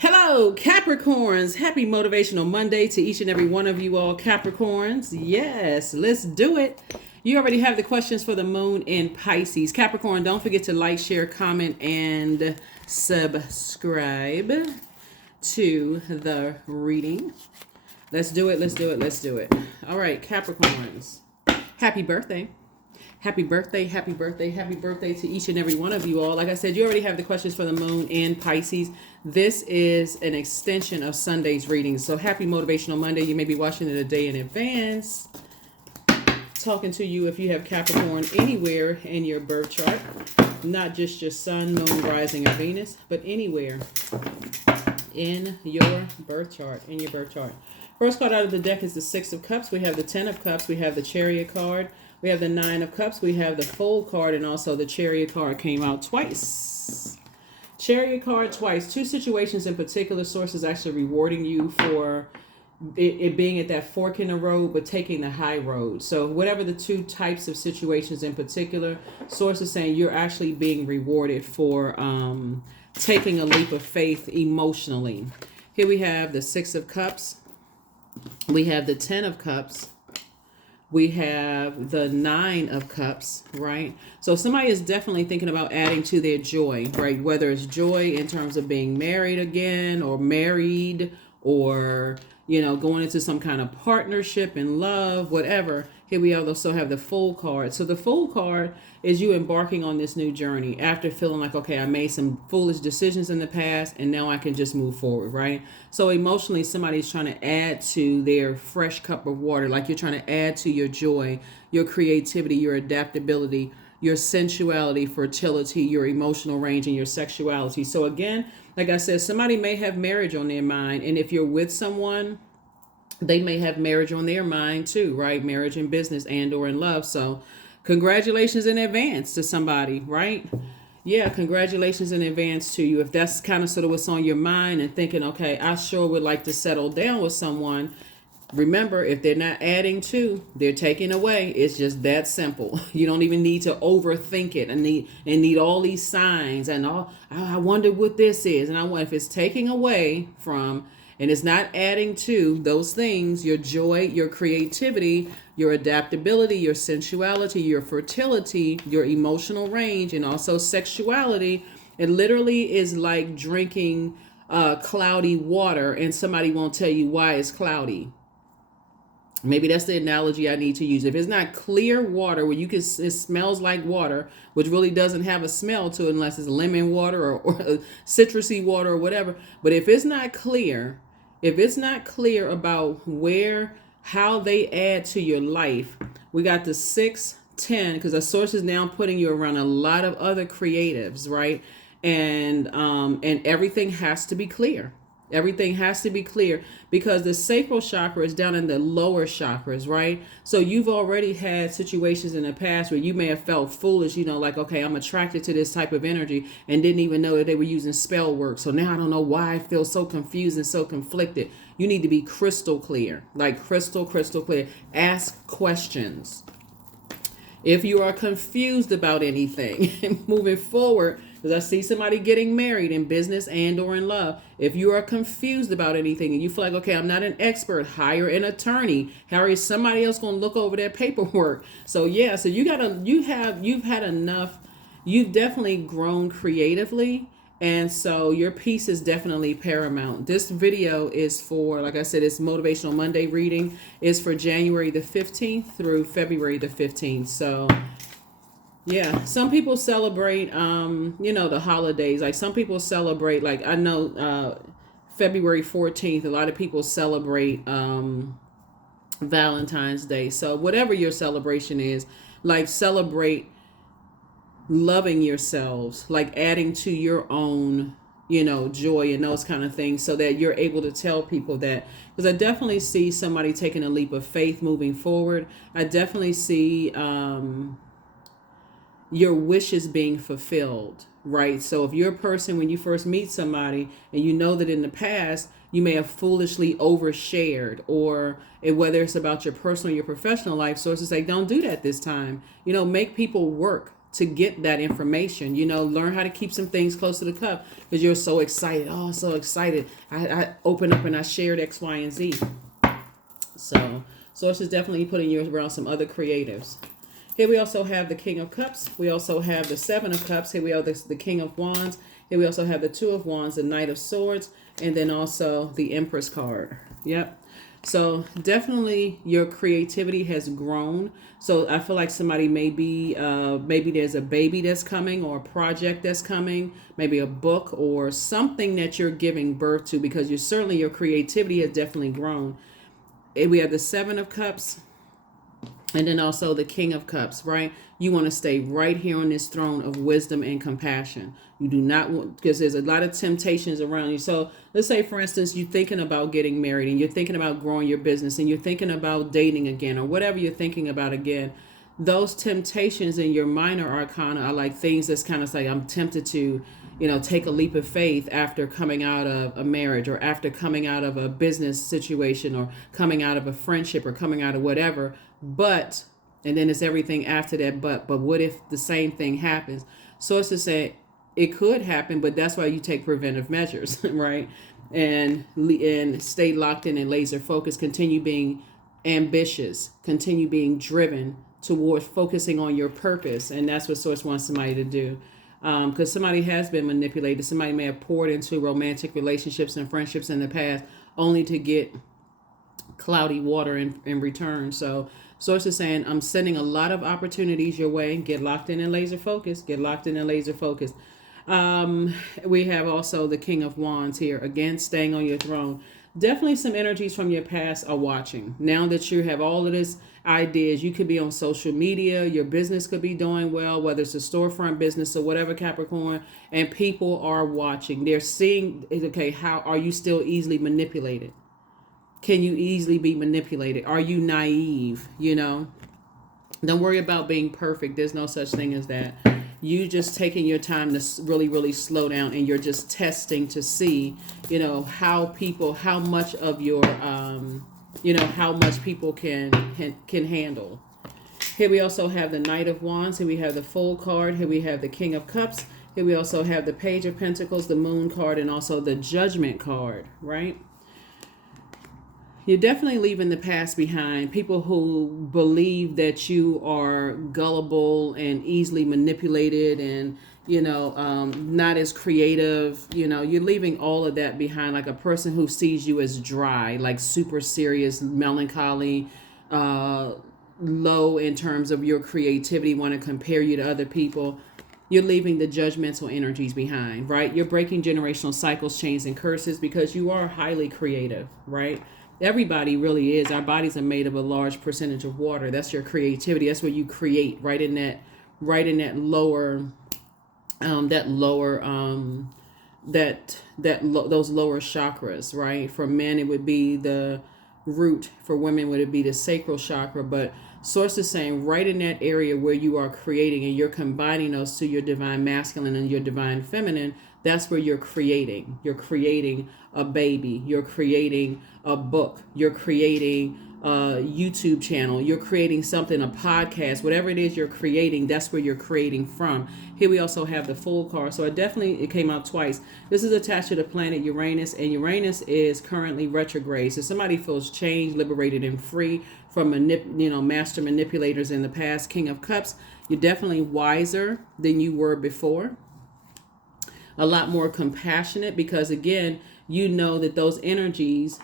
Hello, Capricorns. Happy Motivational Monday to each and every one of you all, Capricorns. Yes, let's do it. You already have the questions for the moon in Pisces. Capricorn, don't forget to like, share, comment, and subscribe to the reading. Let's do it. Let's do it. Let's do it. All right, Capricorns. Happy birthday. Happy birthday, happy birthday, happy birthday to each and every one of you all. Like I said, you already have the questions for the moon in Pisces. This is an extension of Sunday's readings. So happy Motivational Monday. You may be watching it a day in advance. Talking to you if you have Capricorn anywhere in your birth chart. Not just your sun, moon, rising, or Venus, but anywhere in your birth chart. First card out of the deck is the Six of Cups. We have the Ten of Cups. We have the Chariot card. We have the Nine of Cups. We have the Fool card, and also the Chariot card came out twice. Chariot card twice. Two situations in particular. Source is actually rewarding you for it being at that fork in the road, but taking the high road. So whatever the two types of situations in particular, Source is saying you're actually being rewarded for taking a leap of faith emotionally. Here we have the Six of Cups. We have the Ten of Cups. We have the Nine of Cups, right? So somebody is definitely thinking about adding to their joy, right? Whether it's joy in terms of being married again or married or, going into some kind of partnership and love, whatever. Here we also have the Fool card. So the Fool card is you embarking on this new journey after feeling like, okay, I made some foolish decisions in the past and now I can just move forward, right? So emotionally, somebody's trying to add to their fresh cup of water, like you're trying to add to your joy, your creativity, your adaptability, your sensuality, fertility, your emotional range, and your sexuality. So again, like I said, somebody may have marriage on their mind. And if you're with someone, they may have marriage on their mind too, right? Marriage in business and or in love. So congratulations in advance to somebody, right? Yeah, congratulations in advance to you. If that's kind of sort of what's on your mind and thinking, okay, I sure would like to settle down with someone. Remember, if they're not adding to, they're taking away. It's just that simple. You don't even need to overthink it and need all these signs and all. I wonder what this is, and I wonder if it's taking away from and it's not adding to those things, your joy, your creativity, your adaptability, your sensuality, your fertility, your emotional range, and also sexuality. It literally is like drinking cloudy water and somebody won't tell you why it's cloudy. Maybe that's the analogy I need to use. If it's not clear water where it smells like water, which really doesn't have a smell to it unless it's lemon water or citrusy water or whatever. But if it's not clear about how they add to your life, we got the 6, 10, because the Source is now putting you around a lot of other creatives, right? And everything has to be clear. Everything has to be clear because the sacral chakra is down in the lower chakras, right? So you've already had situations in the past where you may have felt foolish, like, okay, I'm attracted to this type of energy and didn't even know that they were using spell work. So now I don't know why I feel so confused and so conflicted. You need to be crystal clear, like crystal clear. Ask questions. If you are confused about anything moving forward, because I see somebody getting married in business and or in love. If you are confused about anything and you feel like, okay, I'm not an expert, hire an attorney. Harry, is somebody else going to look over their paperwork? So yeah, so you've had enough. You've definitely grown creatively. And so your piece is definitely paramount. This video is for, like I said, it's Motivational Monday reading. Is for January the 15th through February the 15th. So yeah, some people celebrate, the holidays. Like some people celebrate, like I know February 14th, a lot of people celebrate Valentine's Day. So whatever your celebration is, like celebrate loving yourselves, like adding to your own, joy and those kind of things so that you're able to tell people that. Because I definitely see somebody taking a leap of faith moving forward. I definitely see your wishes being fulfilled, right? So if you're a person, when you first meet somebody and you know that in the past you may have foolishly overshared, or whether it's about your personal or your professional life, sources say don't do that this time. Make people work to get that information. Learn how to keep some things close to the cup because you're so excited. Oh, so excited. I open up and I shared X, Y, and Z. So source is definitely putting you around some other creatives. Here we also have the King of Cups. We also have the Seven of Cups. Here we have the King of Wands. Here we also have the Two of Wands, the Knight of Swords, and then also the Empress card. Yep. So definitely your creativity has grown. So I feel like somebody maybe there's a baby that's coming or a project that's coming, maybe a book or something that you're giving birth to, because your creativity has definitely grown. And we have the Seven of Cups. And then also the King of Cups, right? You want to stay right here on this throne of wisdom and compassion. You do not want, because there's a lot of temptations around you. So let's say, for instance, you're thinking about getting married and you're thinking about growing your business and you're thinking about dating again or whatever you're thinking about again. Those temptations in your minor arcana are like things that's kind of like, I'm tempted to, take a leap of faith after coming out of a marriage or after coming out of a business situation or coming out of a friendship or coming out of whatever. But, and then it's everything after that, but what if the same thing happens? Sources say it could happen, but that's why you take preventive measures, right? And stay locked in and laser focused, continue being ambitious, continue being driven towards focusing on your purpose. And that's what Source wants somebody to do. Because somebody has been manipulated. Somebody may have poured into romantic relationships and friendships in the past only to get cloudy water in return. So Source is saying, I'm sending a lot of opportunities your way. Get locked in and laser focused. Get locked in and laser focused. We have also the King of Wands here. Again, staying on your throne. Definitely some energies from your past are watching. Now that you have all of this ideas, you could be on social media. Your business could be doing well, whether it's a storefront business or whatever, Capricorn. And people are watching. They're seeing, okay, how are you still easily manipulated? Can you easily be manipulated? Are you naive? Don't worry about being perfect. There's no such thing as that. You just taking your time to really, really slow down, and you're just testing to see, how much of your, how much people can handle. Here we also have the Knight of Wands. Here we have the Fool card. Here we have the King of Cups. Here we also have the Page of Pentacles, the Moon card, and also the Judgment card, right? You're definitely leaving the past behind. People who believe that you are gullible and easily manipulated and, not as creative. You're leaving all of that behind. Like a person who sees you as dry, like super serious, melancholy, low in terms of your creativity, want to compare you to other people. You're leaving the judgmental energies behind, right? You're breaking generational cycles, chains, and curses because you are highly creative, right? Everybody really is. Our bodies are made of a large percentage of water. That's your creativity. That's where you create right in that lower, those lower chakras, right? For men, it would be the root. For women, would it be the sacral chakra? But Source is saying right in that area where you are creating and you're combining those to your divine masculine and your divine feminine, that's where you're creating. You're creating a baby. You're creating a book. You're creating a YouTube channel. You're creating something, a podcast, whatever it is you're creating, that's where you're creating from. Here we also have the Fool card. So it came out twice. This is attached to the planet Uranus, and Uranus is currently retrograde. So somebody feels changed, liberated, and free from master manipulators in the past. King of Cups, you're definitely wiser than you were before. A lot more compassionate because, again, you know that those energies,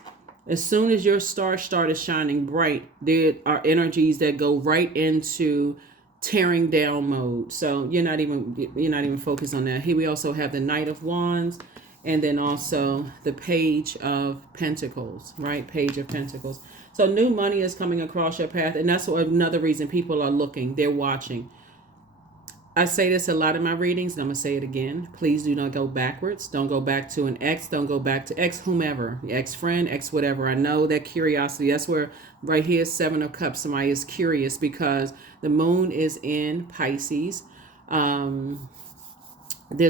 as soon as your star started shining bright, there are energies that go right into tearing down mode. So you're not even focused on that. Here we also have the Knight of Wands, and then also the Page of Pentacles, right? Page of Pentacles. So new money is coming across your path, and that's another reason people are looking. They're watching. I say this a lot in my readings, and I'm going to say it again. Please do not go backwards. Don't go back to an ex. Don't go back to ex whomever, ex friend, ex whatever. I know that curiosity, that's where right here, Seven of Cups, somebody is curious because the moon is in Pisces. There's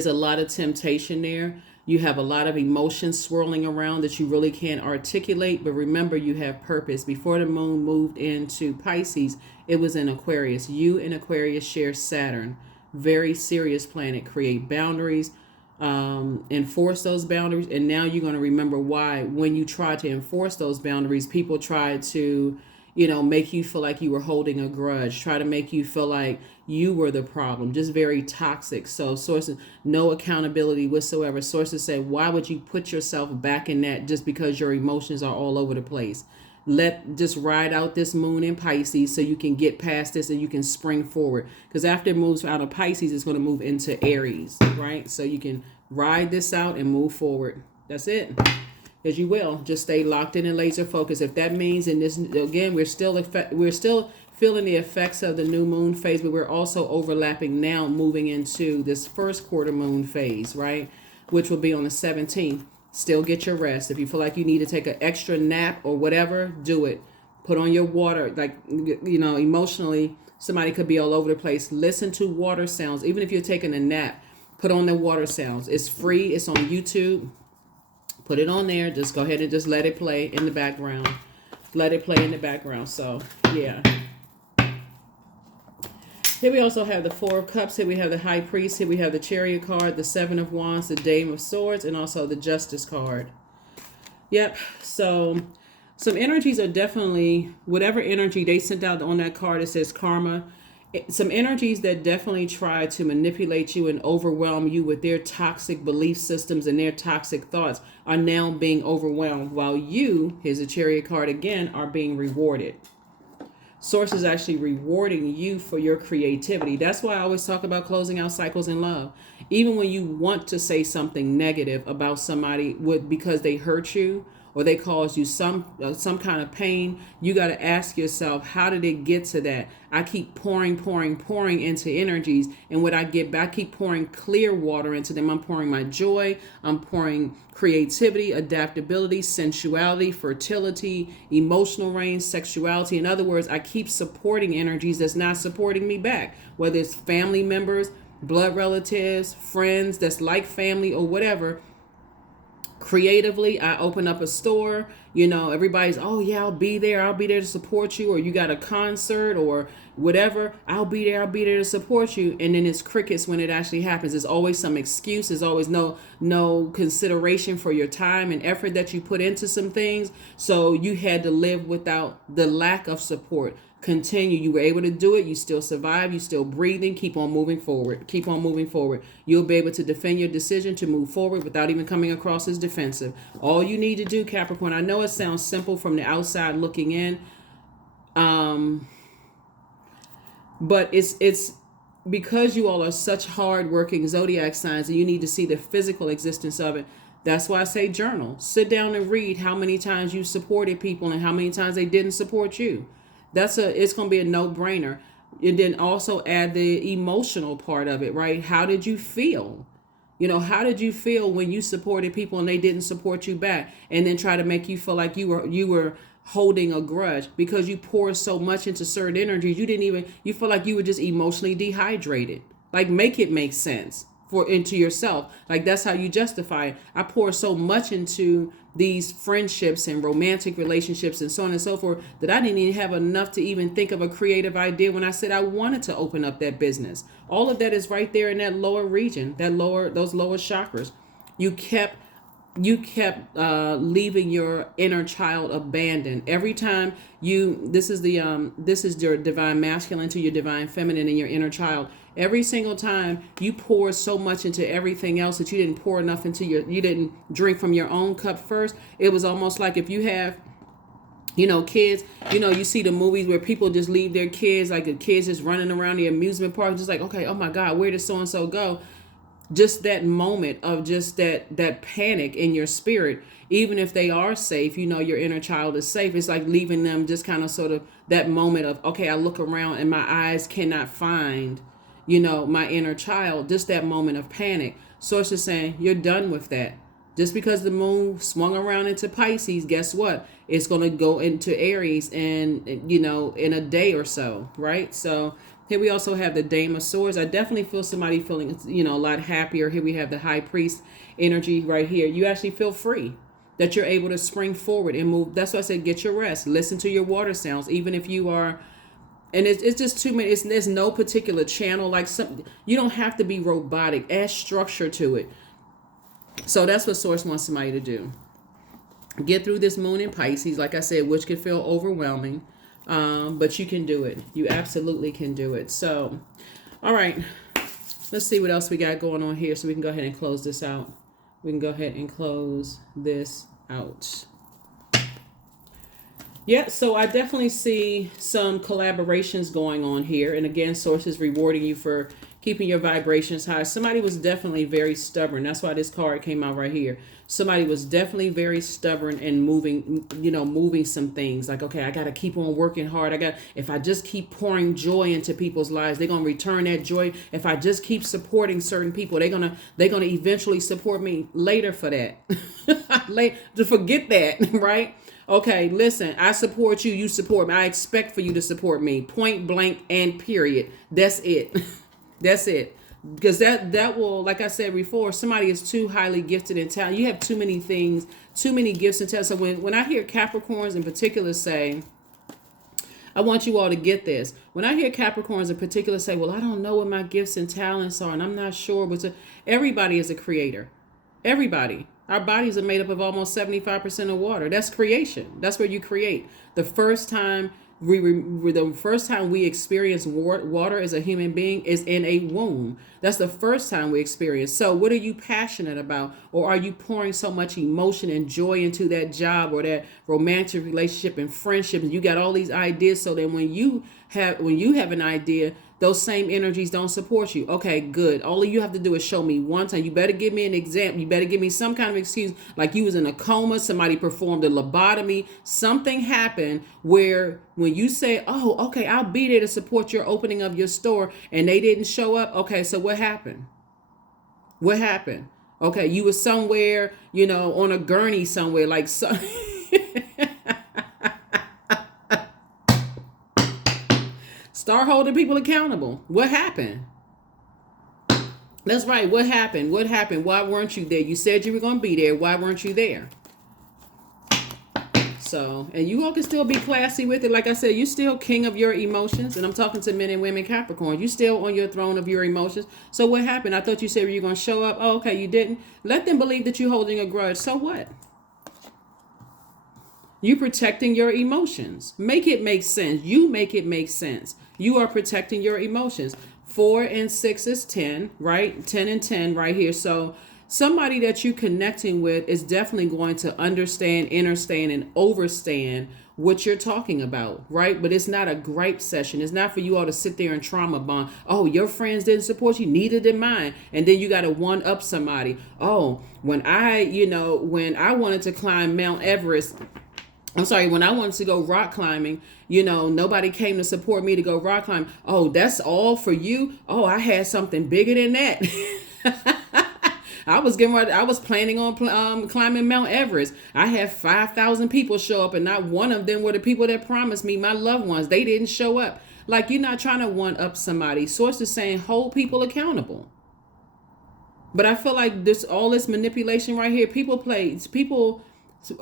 a lot of temptation there. You have a lot of emotions swirling around that you really can't articulate. But remember, you have purpose. Before the moon moved into Pisces, it was in Aquarius. You and Aquarius share Saturn. very serious planet. Create boundaries, enforce those boundaries. And now you're going to remember why when you try to enforce those boundaries, people try to, make you feel like you were holding a grudge, try to make you feel like you were the problem, just very toxic. So sources, no accountability whatsoever. Sources say, why would you put yourself back in that just because your emotions are all over the place? Just ride out this moon in Pisces so you can get past this and you can spring forward. Because after it moves out of Pisces, it's going to move into Aries, right? So you can ride this out and move forward. That's it. As you will, just stay locked in and laser focused. If that means in this, again, we're still feeling the effects of the new moon phase, but we're also overlapping now, moving into this first quarter moon phase, right? Which will be on the 17th. Still get your rest. If you feel like you need to take an extra nap or whatever, do it. Put on your water. Like, emotionally, somebody could be all over the place. Listen to water sounds. Even if you're taking a nap, put on the water sounds. It's free. It's on YouTube. Put it on there. Just go ahead and just let it play in the background. Let it play in the background. So, yeah. Here we also have the Four of Cups. Here we have the High Priest. Here we have the Chariot card, the Seven of Wands, the Dame of Swords, and also the Justice card. Yep. So some energies are definitely, whatever energy they sent out on that card, it says karma. Some energies that definitely try to manipulate you and overwhelm you with their toxic belief systems and their toxic thoughts are now being overwhelmed, while you, here's a Chariot card again, are being rewarded. Source is actually rewarding you for your creativity. That's why I always talk about closing out cycles in love. Even when you want to say something negative about somebody because they hurt you or they caused you some kind of pain, you got to ask yourself, how did it get to that? I keep pouring into energies, and what I get back, I keep pouring clear water into them. I'm pouring my joy. I'm pouring creativity, adaptability, sensuality, fertility, emotional range, sexuality. In other words, I keep supporting energies that's not supporting me back, whether it's family members, blood relatives, friends that's like family or whatever. Creatively, I open up a store, everybody's, oh yeah, I'll be there to support you, or you got a concert or whatever, I'll be there to support you. And then it's crickets when it actually happens. There's always some excuse. There's always no consideration for your time and effort that you put into some things. So you had to live without the lack of support. Continue. You were able to do it. You still survive. You still breathing. Keep on moving forward. You'll be able to defend your decision to move forward without even coming across as defensive. All you need to do, Capricorn, I know it sounds simple from the outside looking in, but it's because you all are such hard-working zodiac signs and you need to see the physical existence of it. That's why I say journal. Sit down and read how many times you supported people and how many times they didn't support you. It's going to be a no-brainer. And then also add the emotional part of it, right? How did you feel? How did you feel when you supported people and they didn't support you back? And then try to make you feel like you were holding a grudge because you poured so much into certain energies. You feel like you were just emotionally dehydrated. Like, make it make sense into yourself. Like, that's how you justify it. I pour so much into these friendships and romantic relationships and so on and so forth that I didn't even have enough to even think of a creative idea when I said I wanted to open up that business. All of that is right there in that lower region, those lower chakras. You kept leaving your inner child abandoned. Every time this is your divine masculine to your divine feminine and your inner child. Every single time you pour so much into everything else that you didn't pour enough into you didn't drink from your own cup first. It was almost like if you have, kids, you see the movies where people just leave their kids, like the kids just running around the amusement park, just like, okay, oh my God, where did so-and-so go? Just that moment of just that panic in your spirit, even if they are safe, your inner child is safe. It's like leaving them just kind of sort of that moment of, okay, I look around and my eyes cannot find, my inner child, just that moment of panic. Source is saying you're done with that. Just because the moon swung around into Pisces, guess what? It's going to go into Aries in a day or so, right? So here we also have the Dame of Swords. I definitely feel somebody feeling, a lot happier. Here we have the High Priest energy right here. You actually feel free, that you're able to spring forward and move. That's why I said get your rest. Listen to your water sounds. Even if you are And it's just too many. There's no particular channel. Like some, you don't have to be robotic. Add structure to it. So that's what Source wants somebody to do. Get through this moon in Pisces, like I said, which can feel overwhelming, but you can do it. You absolutely can do it. So, all right, let's see what else we got going on here so we can go ahead and close this out. We can go ahead and close this out. Yeah, so I definitely see some collaborations going on here. And again, Source is rewarding you for keeping your vibrations high. Somebody was definitely very stubborn. That's why this card came out right here. Somebody was definitely very stubborn and moving some things. Like, okay, I got to keep on working hard. If I just keep pouring joy into people's lives, they're going to return that joy. If I just keep supporting certain people, they're going to eventually support me later for that. To forget that, right? Okay, listen, I support you, you support me. I expect for you to support me. Point blank and period. That's it. That's it. Because that will, like I said before, somebody is too highly gifted in talent. You have too many things, too many gifts and talents. So when I hear Capricorns in particular say, I want you all to get this. When I hear Capricorns in particular say, well, I don't know what my gifts and talents are, and I'm not sure. But everybody is a creator. Everybody. Our bodies are made up of almost 75% of water. That's creation. That's where you create. The first time we experience water as a human being is in a womb. That's the first time we experience. So what are you passionate about? Or are you pouring so much emotion and joy into that job or that romantic relationship and friendship? And you got all these ideas. So then when you have an idea, those same energies don't support you. Okay, good. All you have to do is show me one time. You better give me an example. You better give me some kind of excuse, like you was in a coma, somebody performed a lobotomy, something happened where when you say, oh, okay, I'll be there to support your opening of your store, and they didn't show up. Okay, so what happened? What happened? Okay, you were somewhere, on a gurney somewhere, like so. Start holding people accountable. What happened? That's right. What happened? What happened? Why weren't you there? You said you were going to be there. Why weren't you there? So, and you all can still be classy with it. Like I said, you're still king of your emotions. And I'm talking to men and women Capricorn. You still on your throne of your emotions. So what happened? I thought you said you were going to show up. Oh, okay, you didn't. Let them believe that you're holding a grudge. So what? You protecting your emotions. Make it make sense. You make it make sense. You are protecting your emotions. 4 and 6 is 10, right? 10 and 10 right here. So somebody that you're connecting with is definitely going to understand, understand, and overstand what you're talking about, right? But it's not a gripe session. It's not for you all to sit there and trauma bond. Oh, your friends didn't support you, neither did mine. And then you got to one up somebody. Oh, when I wanted to climb Mount Everest, when I wanted to go rock climbing, nobody came to support me to go rock climbing. Oh, that's all for you? Oh, I had something bigger than that. I was planning on climbing Mount Everest. I had 5,000 people show up, and not one of them were the people that promised me, my loved ones. They didn't show up. Like, you're not trying to one up somebody. Source is saying hold people accountable. But I feel like all this manipulation right here,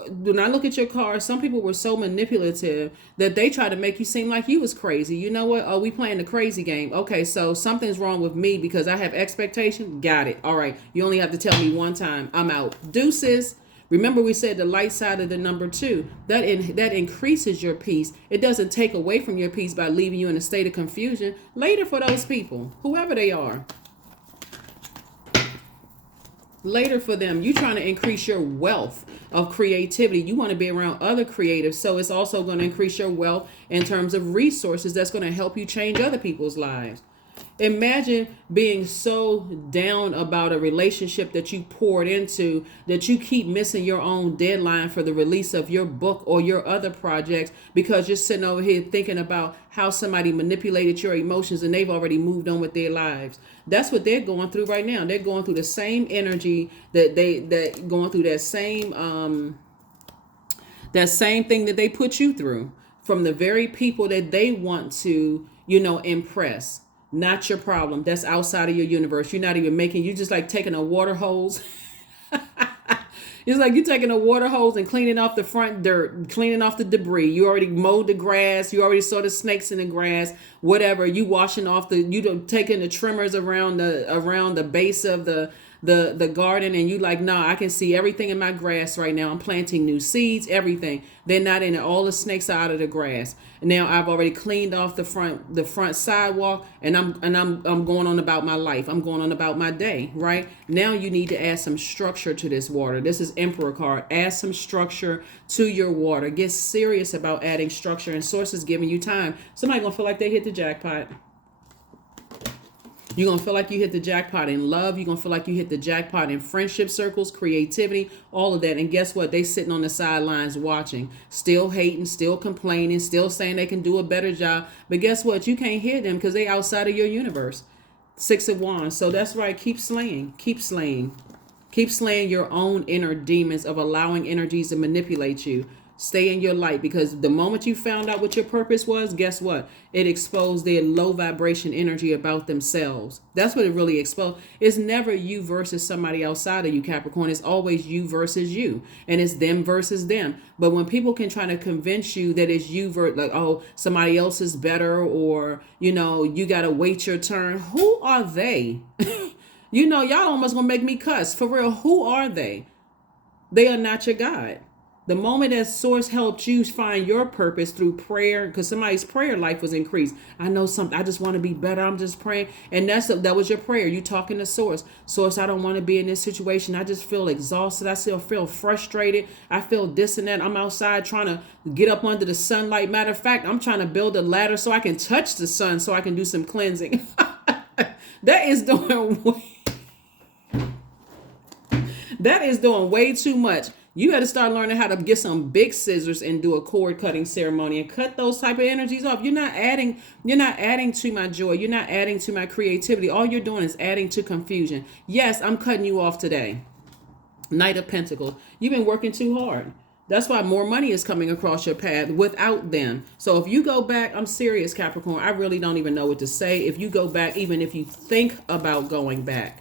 when I look at your card, some people were so manipulative that they try to make you seem like you was crazy. You know what? Oh, we playing the crazy game. Okay, so something's wrong with me because I have expectation. Got it. All right. You only have to tell me one time. I'm out. Deuces. Remember we said the light side of the number 2. That increases your peace. It doesn't take away from your peace by leaving you in a state of confusion. Later for those people, whoever they are. Later for them, you're trying to increase your wealth of creativity. You want to be around other creatives. So it's also going to increase your wealth in terms of resources that's going to help you change other people's lives. Imagine being so down about a relationship that you poured into that you keep missing your own deadline for the release of your book or your other projects because you're sitting over here thinking about how somebody manipulated your emotions and they've already moved on with their lives. That's what they're going through right now. They're going through the same energy that going through that same thing that they put you through from the very people that they want to, impress. Not your problem. That's outside of your universe. You're not even you just like taking a water hose It's like you taking a water hose and cleaning off the front dirt, cleaning off the debris. You already mowed the grass. You already saw the snakes in the grass. Whatever. You washing off taking the trimmers around the base of the garden, and you like, no, I can see everything in my grass right now. I'm planting new seeds, everything. They're not in it. All the snakes are out of the grass. Now I've already cleaned off the front sidewalk, and I'm going on about my life. I'm going on about my day, right? Now you need to add some structure to this water. This is Emperor card. Add some structure to your water. Get serious about adding structure, and Source is giving you time. Somebody gonna feel like they hit the jackpot. You're going to feel like you hit the jackpot in love. You're going to feel like you hit the jackpot in friendship circles, creativity, all of that. And guess what? They sitting on the sidelines watching, still hating, still complaining, still saying they can do a better job. But guess what? You can't hear them because they outside of your universe. 6 of Wands. So that's right. Keep slaying. Keep slaying. Keep slaying your own inner demons of allowing energies to manipulate you. Stay in your light, because the moment you found out what your purpose was, guess what? It exposed their low vibration energy about themselves. That's what it really exposed. It's never you versus somebody outside of you, Capricorn. It's always you versus you. And it's them versus them. But when people can try to convince you that it's you like, oh, somebody else is better, or, you got to wait your turn. Who are they? Y'all almost going to make me cuss. For real, who are they? They are not your God. The moment that Source helped you find your purpose through prayer, because somebody's prayer life was increased. I know something. I just want to be better. I'm just praying. And that was your prayer. You talking to Source. Source, I don't want to be in this situation. I just feel exhausted. I still feel frustrated. I feel this and that. I'm outside trying to get up under the sunlight. Matter of fact, I'm trying to build a ladder so I can touch the sun so I can do some cleansing. That is doing way too much. You got to start learning how to get some big scissors and do a cord cutting ceremony and cut those type of energies off. You're not adding to my joy. You're not adding to my creativity. All you're doing is adding to confusion. Yes, I'm cutting you off today. Knight of Pentacles. You've been working too hard. That's why more money is coming across your path without them. So if you go back, I'm serious, Capricorn. I really don't even know what to say. If you go back, even if you think about going back,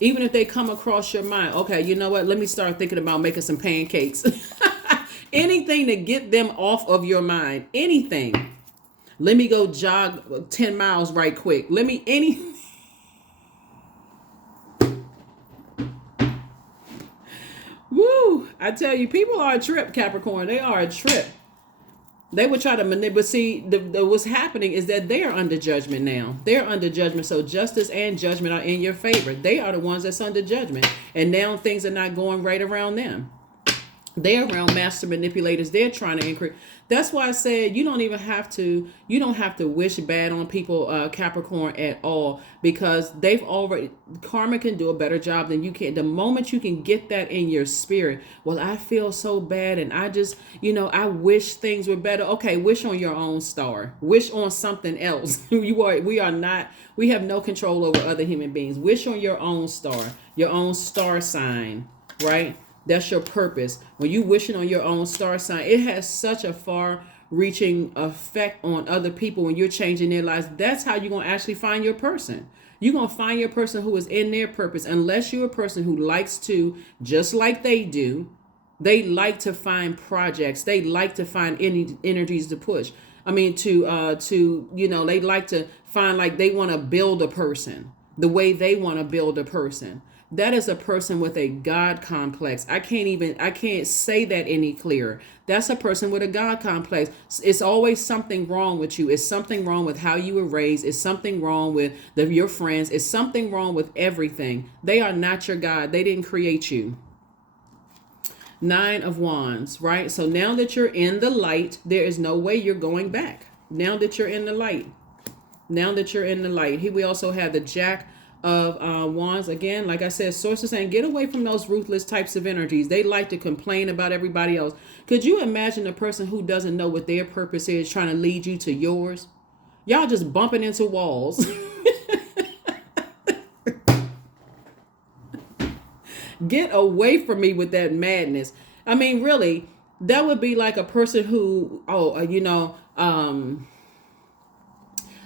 even if they come across your mind, okay, you know what? Let me start thinking about making some pancakes. Anything to get them off of your mind. Anything. Let me go jog 10 miles right quick. Anything. Woo! I tell you, people are a trip, Capricorn. They are a trip. They would try to manipulate, but see, what's happening is that they are under judgment now. They're under judgment, so justice and judgment are in your favor. They are the ones that's under judgment, and now things are not going right around them. They're around master manipulators. They're trying to increase. That's why I said you don't have to wish bad on people, Capricorn, at all, because karma can do a better job than you can. The moment you can get that in your spirit, well, I feel so bad and I just, I wish things were better. Okay, wish on your own star. Wish on something else. We have no control over other human beings. Wish on your own star sign, right? That's your purpose. When you wishing on your own star sign, it has such a far-reaching effect on other people when you're changing their lives. That's how you're going to actually find your person. You're going to find your person who is in their purpose, unless you're a person who likes to, just like they do, they like to find projects. They like to find any energies to push. I mean, they like to find, like, they want to build a person the way they want to build a person. That is a person with a God complex. I can't say that any clearer. That's a person with a God complex. It's always something wrong with you. It's something wrong with how you were raised. It's something wrong with your friends. It's something wrong with everything. They are not your God. They didn't create you. 9 of Wands, right? So now that you're in the light, there is no way you're going back. Now that you're in the light. Here we also have the Jack of Wands. Again, like I said, sources saying get away from those ruthless types of energies. They like to complain about everybody else. Could you imagine a person who doesn't know what their purpose is trying to lead you to yours? Y'all just bumping into walls. Get away from me with that madness. I mean, really, that would be like a person who,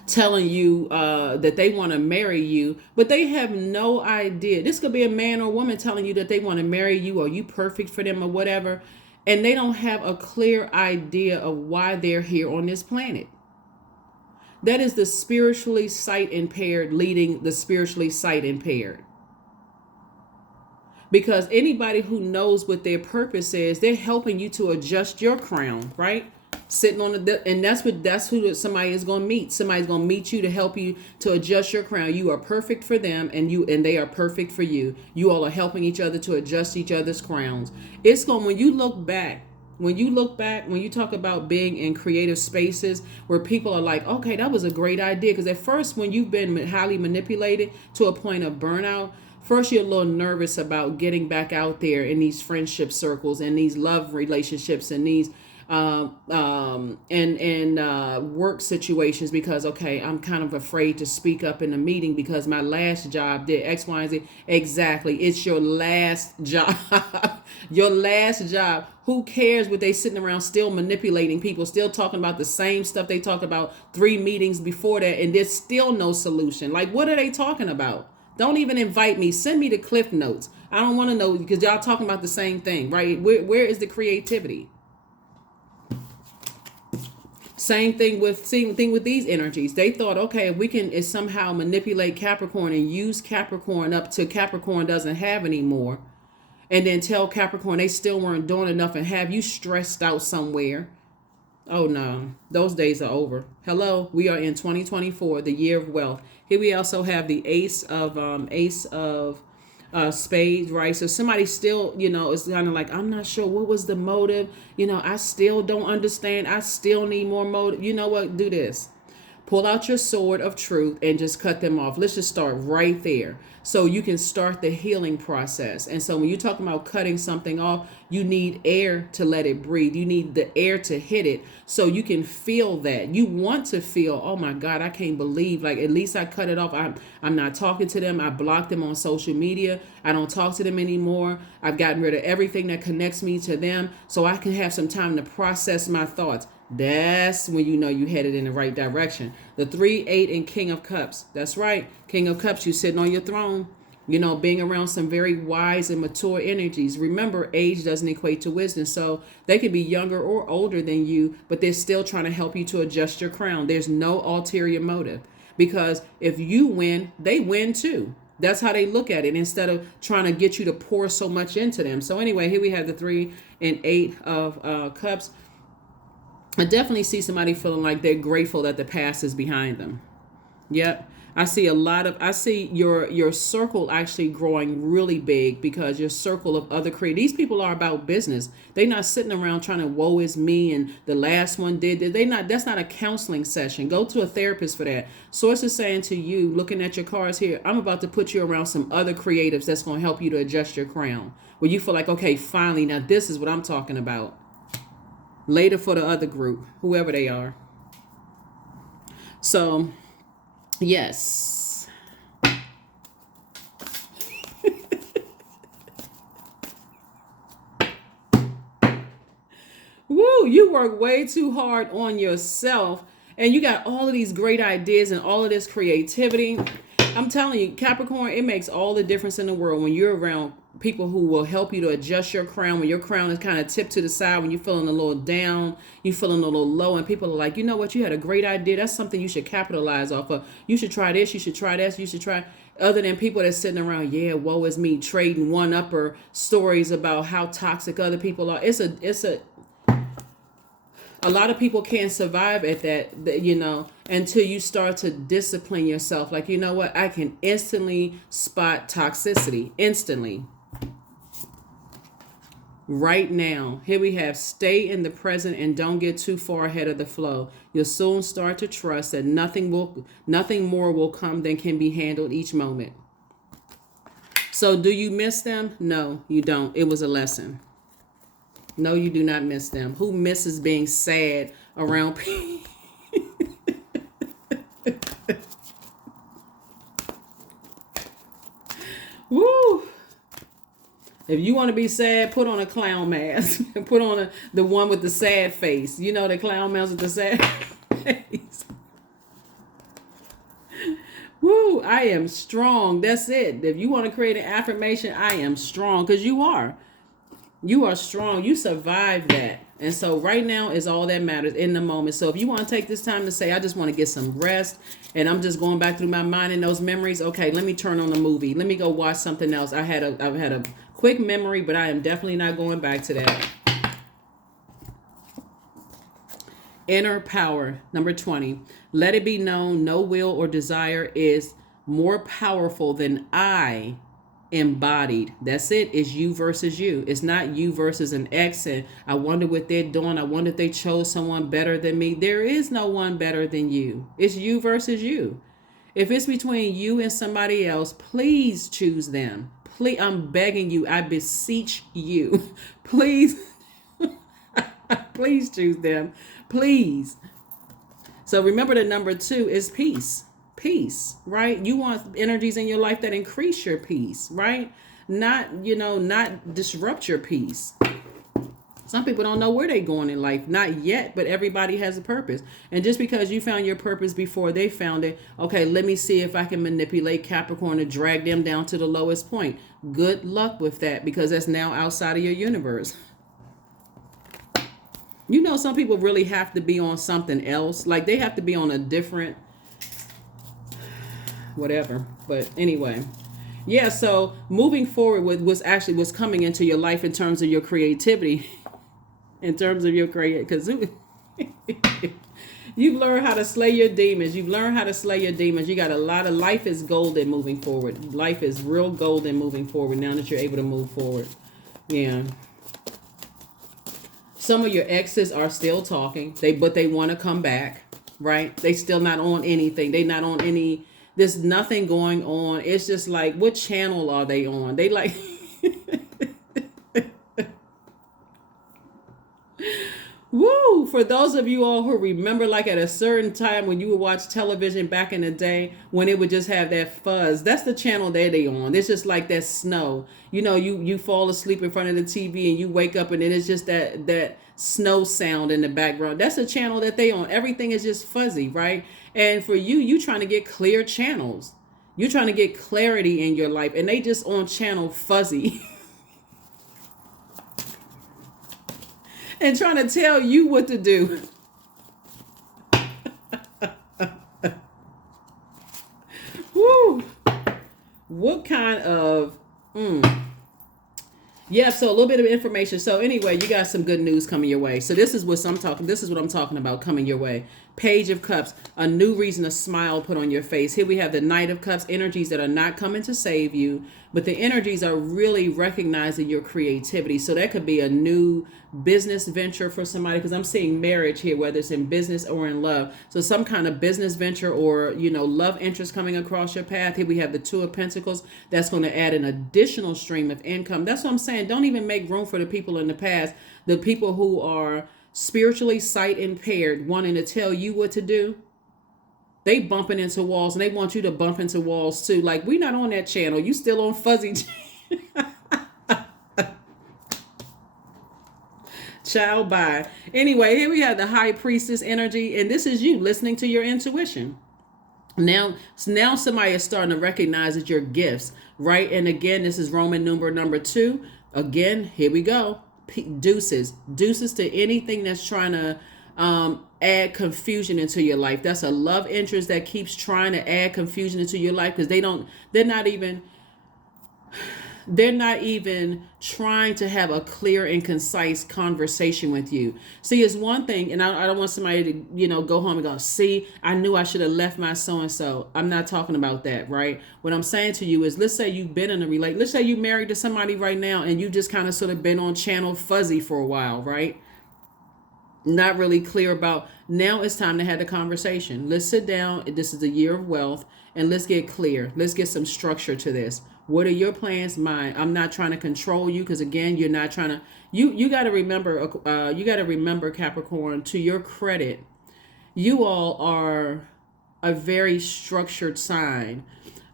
telling you that they want to marry you, but they have no idea. This could be a man or woman telling you that they want to marry you, or you perfect for them or whatever, and they don't have a clear idea of why they're here on this planet. That is the spiritually sight impaired leading the spiritually sight impaired. Because anybody who knows what their purpose is, they're helping you to adjust your crown, right? Sitting on and that's who somebody is going to meet. Somebody's going to meet you to help you to adjust your crown. You are perfect for them, and they are perfect for you. You all are helping each other to adjust each other's crowns. It's going, when you look back, when you talk about being in creative spaces where people are like, okay, that was a great idea. Because at first, when you've been highly manipulated to a point of burnout, first you're a little nervous about getting back out there in these friendship circles and these love relationships and these work situations, because okay, I'm kind of afraid to speak up in a meeting because my last job did X, Y, and Z. Exactly. It's your last job. Your last job. Who cares what they sitting around still manipulating people, still talking about the same stuff they talked about 3 meetings before that, and there's still no solution. Like, what are they talking about? Don't even invite me. Send me the cliff notes. I don't want to know, because y'all talking about the same thing, right? Where is the creativity? Same thing with these energies. They thought, okay, if we can somehow manipulate Capricorn and use Capricorn up to Capricorn doesn't have anymore, and then tell Capricorn they still weren't doing enough and have you stressed out somewhere. Oh no, those days are over. Hello, we are in 2024, the year of wealth. Here we also have the ace of spades, right? So somebody still, is kind of like, I'm not sure what was the motive. I still don't understand. I still need more motive. You know what? Do this. Pull out your sword of truth and just cut them off. Let's just start right there, so you can start the healing process. And so when you're talking about cutting something off, you need air to let it breathe. You need the air to hit it so you can feel that. You want to feel, oh my God, I can't believe, like, at least I cut it off. I'm not talking to them. I blocked them on social media. I don't talk to them anymore. I've gotten rid of everything that connects me to them so I can have some time to process my thoughts. That's when you know you headed in the right direction. The 3, 8, and King of Cups. That's right. King of Cups, you sitting on your throne, being around some very wise and mature energies. Remember, age doesn't equate to wisdom. So they could be younger or older than you, but they're still trying to help you to adjust your crown. There's no ulterior motive, because if you win, they win too. That's how they look at it, instead of trying to get you to pour so much into them. So anyway, here we have the 3 and 8 of Cups. I definitely see somebody feeling like they're grateful that the past is behind them. Yep. I see your circle actually growing really big, because your circle of other creators, these people are about business. They're not sitting around trying to woe is me and the last one did this. That's not a counseling session. Go to a therapist for that. Source is saying to you, looking at your cards here, I'm about to put you around some other creatives that's going to help you to adjust your crown, where you feel like, okay, finally, now this is what I'm talking about. Later for the other group, whoever they are. So, yes. Woo, you work way too hard on yourself, and you got all of these great ideas and all of this creativity. I'm telling you, Capricorn, it makes all the difference in the world when you're around people who will help you to adjust your crown, when your crown is kind of tipped to the side, when you're feeling a little down, you're feeling a little low, and people are like, you know what, you had a great idea. That's something you should capitalize off of. You should try this, you should try that, you should try. Other than people that's sitting around, yeah, woe is me, trading one-upper stories about how toxic other people are. A lot of people can't survive at that, until you start to discipline yourself. Like, you know what? I can instantly spot toxicity. Instantly. Right now. Here we have stay in the present and don't get too far ahead of the flow. You'll soon start to trust that nothing more will come than can be handled each moment. So do you miss them? No, you don't. It was a lesson. No, you do not miss them. Who misses being sad around people? Woo! If you want to be sad, put on a clown mask. Put on the one with the sad face. You know, the clown mask with the sad face. Woo, I am strong. That's it. If you want to create an affirmation, I am strong, because you are. You are strong. You survived that. And so right now is all that matters in the moment. So if you want to take this time to say, I just want to get some rest and I'm just going back through my mind and those memories. Okay, let me turn on a movie. Let me go watch something else. I've had a quick memory, but I am definitely not going back to that. Inner power, number 20. Let it be known, no will or desire is more powerful than I embodied. That's it. It's you versus you. It's not you versus an ex and I wonder what they're doing. I wonder if they chose someone better than me. There is no one better than you. It's you versus you. If it's between you and somebody else, please choose them. Please, I'm begging you. I beseech you. Please, please choose them. Please. So remember, the number 2 is peace. Peace, right? You want energies in your life that increase your peace, right? Not, not disrupt your peace. Some people don't know where they're going in life. Not yet, but everybody has a purpose. And just because you found your purpose before they found it, okay, let me see if I can manipulate Capricorn to drag them down to the lowest point. Good luck with that, because that's now outside of your universe. Some people really have to be on something else. Like they have to be on a different whatever. But anyway, yeah, so moving forward with what's coming into your life in terms of your creativity, because you've learned how to slay your demons. You got a lot of life is golden moving forward. Life is real golden moving forward now that you're able to move forward. Yeah. Some of your exes are still talking, but they want to come back, right? They still not on anything. They not on any, there's nothing going on. It's just like, what channel are they on? They like, woo! For those of you all who remember, like at a certain time when you would watch television back in the day, when it would just have that fuzz, that's the channel that they on. It's just like that snow. You fall asleep in front of the TV and you wake up and it's just that snow sound in the background. That's the channel that they on. Everything is just fuzzy, right? And for you trying to get clear channels. You're trying to get clarity in your life, and they just on channel fuzzy. And trying to tell you what to do. Woo. What kind of... Yeah, so a little bit of information. So anyway, you got some good news coming your way. So this is what I'm talking about coming your way. Page of Cups, a new reason to smile put on your face. Here we have the Knight of Cups, energies that are not coming to save you, but the energies are really recognizing your creativity. So that could be a new business venture for somebody, because I'm seeing marriage here, whether it's in business or in love. So some kind of business venture or, love interest coming across your path. Here we have the Two of Pentacles. That's going to add an additional stream of income. That's what I'm saying. Don't even make room for the people in the past, the people who are spiritually sight impaired, wanting to tell you what to do. They bumping into walls, and they want you to bump into walls too. Like, we not on that channel. You still on fuzzy. Child, bye. Anyway, here we have the High Priestess energy, and this is you listening to your intuition. Now somebody is starting to recognize that your gifts, right? And again, this is Roman numeral number 2. Again, here we go. Deuces to anything that's trying to add confusion into your life. That's a love interest that keeps trying to add confusion into your life, because they're not even trying to have a clear and concise conversation with you. See, it's one thing, and I don't want somebody to, go home and go, see, I knew I should have left my so-and-so. I'm not talking about that, right? What I'm saying to you is, let's say you've been in a relationship. Let's say you married to somebody right now, and you just kind of sort of been on channel fuzzy for a while, right? Not really clear about, now it's time to have the conversation. Let's sit down. This is a year of wealth, and let's get clear. Let's get some structure to this. What are your plans? Mine. I'm not trying to control you, because again, you're not trying to, you got to remember, Capricorn, to your credit, you all are a very structured sign.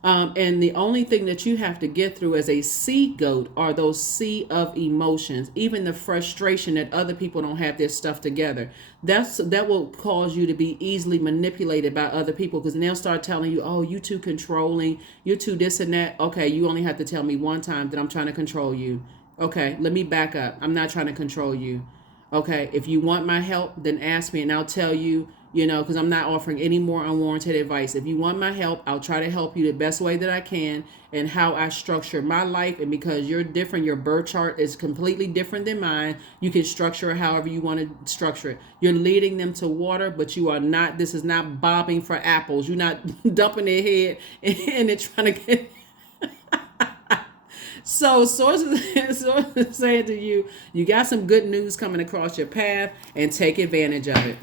And the only thing that you have to get through as a sea goat are those sea of emotions, even the frustration that other people don't have their stuff together. That will cause you to be easily manipulated by other people, because they'll start telling you, oh, you too controlling, you're too this and that. Okay, you only have to tell me one time that I'm trying to control you. Okay, let me back up. I'm not trying to control you. Okay, if you want my help, then ask me and I'll tell you, because I'm not offering any more unwarranted advice. If you want my help, I'll try to help you the best way that I can, and how I structure my life. And because you're different, your birth chart is completely different than mine, you can structure it however you want to structure it. You're leading them to water, but you are not, this is not bobbing for apples. You're not dumping their head and they're trying to get... So sources saying to you, you got some good news coming across your path, and take advantage of it.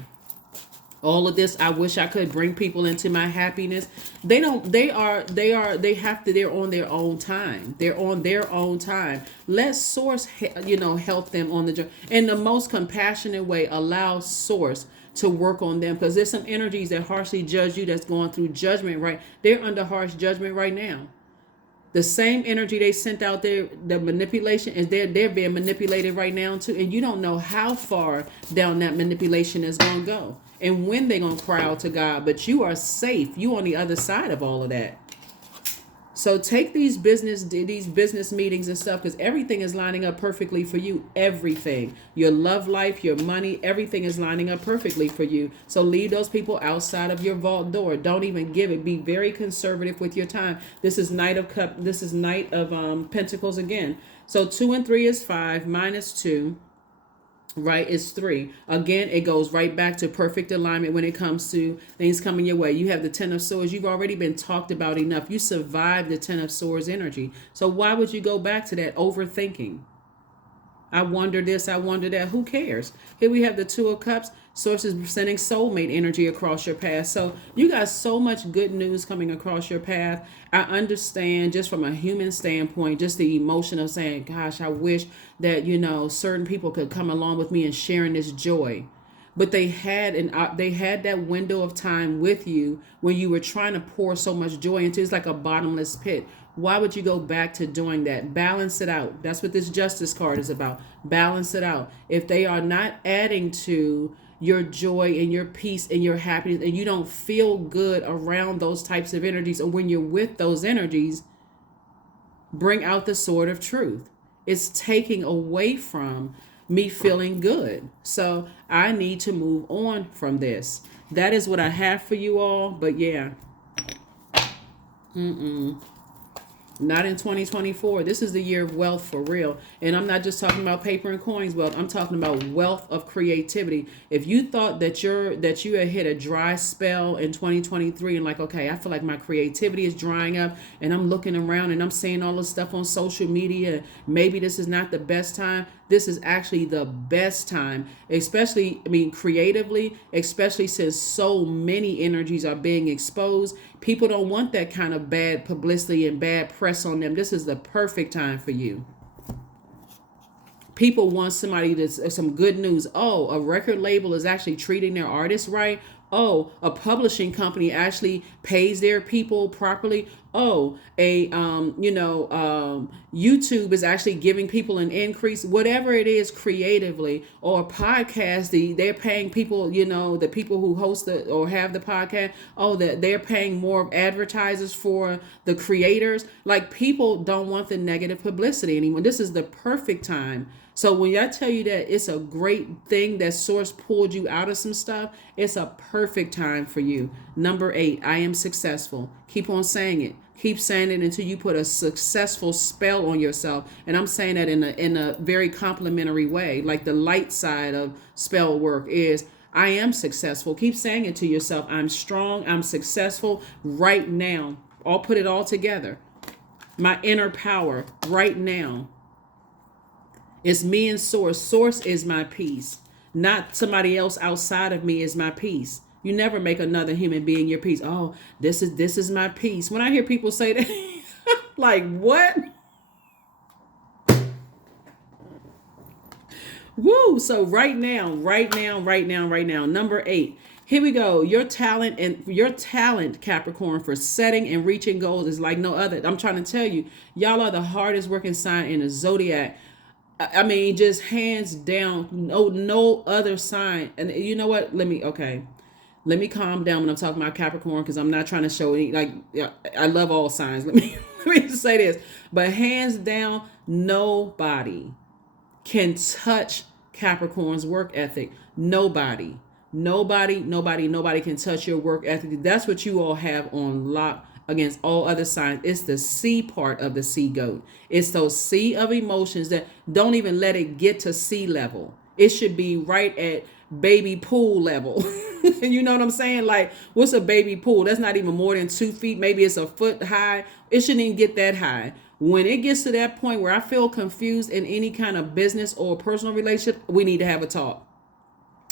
All of this, I wish I could bring people into my happiness. They don't, they have to, they're on their own time. They're on their own time. Let source, help them on the journey. In the most compassionate way, allow source to work on them, because there's some energies that harshly judge you, that's going through judgment, right? They're under harsh judgment right now. The same energy they sent out there, the manipulation, is they're being manipulated right now too. And you don't know how far down that manipulation is going to go and when they're going to cry out to God. But you are safe. You on the other side of all of that. So take these business meetings and stuff, because everything is lining up perfectly for you. Everything, your love life, your money, everything is lining up perfectly for you. So leave those people outside of your vault door. Don't even give it. Be very conservative with your time. This is Knight of Pentacles again. So 2 and 3 is 5, minus 2. Right, it's 3. Again, it goes right back to perfect alignment when it comes to things coming your way. You have the 10 of Swords. You've already been talked about enough. You survived the 10 of Swords energy. So why would you go back to that overthinking? I wonder this, I wonder that. Who cares? Here we have the 2 of Cups. Sources sending soulmate energy across your path. So you got so much good news coming across your path. I understand, just from a human standpoint, just the emotion of saying, gosh, I wish that, certain people could come along with me and sharing this joy. But they had that window of time with you when you were trying to pour so much joy into. It's like a bottomless pit. Why would you go back to doing that? Balance it out. That's what this Justice card is about. Balance it out. If they are not adding to your joy and your peace and your happiness, and you don't feel good around those types of energies, or when you're with those energies, bring out the sword of truth. It's taking away from me feeling good. So I need to move on from this. That is what I have for you all. But yeah. Not in 2024. This is the year of wealth for real. And I'm not just talking about paper and coins wealth. I'm talking about wealth of creativity. If you thought that you had hit a dry spell in 2023 and like, okay, I feel like my creativity is drying up, and I'm looking around and I'm seeing all this stuff on social media, maybe this is not the best time. This is actually the best time, especially, creatively, especially since so many energies are being exposed. People don't want that kind of bad publicity and bad press on them. This is the perfect time for you. People want some good news. Oh, a record label is actually treating their artists right. Oh, a publishing company actually pays their people properly. Oh, YouTube is actually giving people an increase. Whatever it is creatively, or a podcast, they're paying people, the people who host or have the podcast. Oh, that they're paying more advertisers for the creators. Like, people don't want the negative publicity anymore. This is the perfect time. So when I tell you that it's a great thing that Source pulled you out of some stuff, it's a perfect time for you. Number 8, I am successful. Keep on saying it. Keep saying it until you put a successful spell on yourself. And I'm saying that in a very complimentary way. Like, the light side of spell work is, I am successful. Keep saying it to yourself. I'm strong. I'm successful right now. I'll put it all together. My inner power right now. It's me and Source. Source is my peace. Not somebody else outside of me is my peace. You never make another human being your peace. Oh, this is my peace. When I hear people say that, like, what? Woo. So right now. Number 8. Here we go. Your talent, Capricorn, for setting and reaching goals is like no other. I'm trying to tell you, y'all are the hardest working sign in the zodiac. I mean, just hands down, no other sign. And you know what? Let me calm down when I'm talking about Capricorn, because I'm not trying to show any, like, yeah, I love all signs. Let me just say this, but hands down, nobody can touch Capricorn's work ethic. Nobody can touch your work ethic. That's what you all have on lock against all other signs. It's the C part of the sea goat. It's those sea of emotions that don't even let it get to sea level. It should be right at baby pool level. You know what I'm saying? Like, what's a baby pool? That's not even more than 2 feet. Maybe it's a foot high. It shouldn't even get that high. When it gets to that point where I feel confused in any kind of business or personal relationship, we need to have a talk.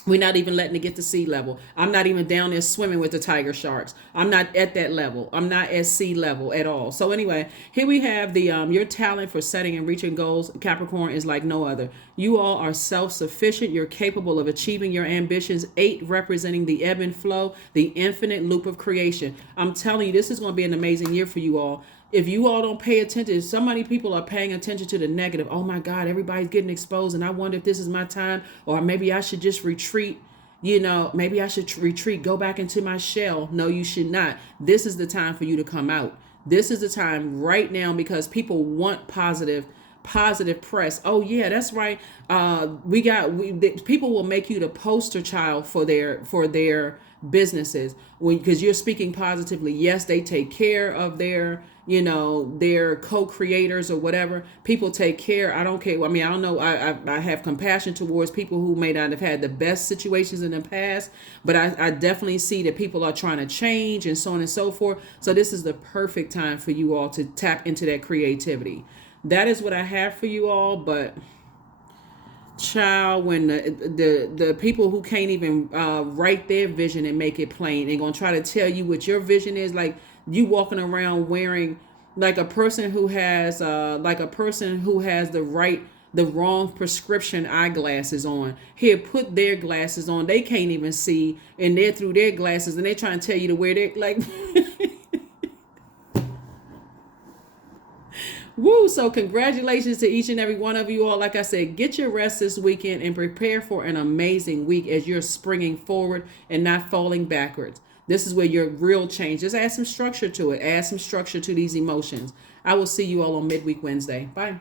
We're not even letting it get to sea level. I'm not even down there swimming with the tiger sharks. I'm not at that level. I'm not at sea level at all. So anyway, here we have the your talent for setting and reaching goals. Capricorn is like no other. You all are self-sufficient. You're capable of achieving your ambitions. 8 representing the ebb and flow, the infinite loop of creation. I'm telling you, this is going to be an amazing year for you all. If you all don't pay attention, so many people are paying attention to the negative. Oh my God, everybody's getting exposed, and I wonder if this is my time, or maybe I should just retreat. Maybe I should retreat, go back into my shell. No, you should not. This is the time for you to come out. This is the time right now, because people want positive press. Oh yeah, that's right. People will make you the poster child for their businesses, because you're speaking positively. Yes, they take care of their co-creators or whatever. People take care. I don't care. I mean, I don't know. I have compassion towards people who may not have had the best situations in the past, but I definitely see that people are trying to change and so on and so forth. So this is the perfect time for you all to tap into that creativity. That is what I have for you all. But child, when the people who can't even write their vision and make it plain, they're gonna try to tell you what your vision is. Like, you walking around wearing like a person who has the wrong prescription eyeglasses on. Here, put their glasses on. They can't even see, and they're through their glasses, and they're trying to tell you to wear their, like. Woo! So congratulations to each and every one of you all. Like I said, get your rest this weekend and prepare for an amazing week as you're springing forward and not falling backwards. This is where your real change. Just add some structure to it. Add some structure to these emotions. I will see you all on Midweek Wednesday. Bye.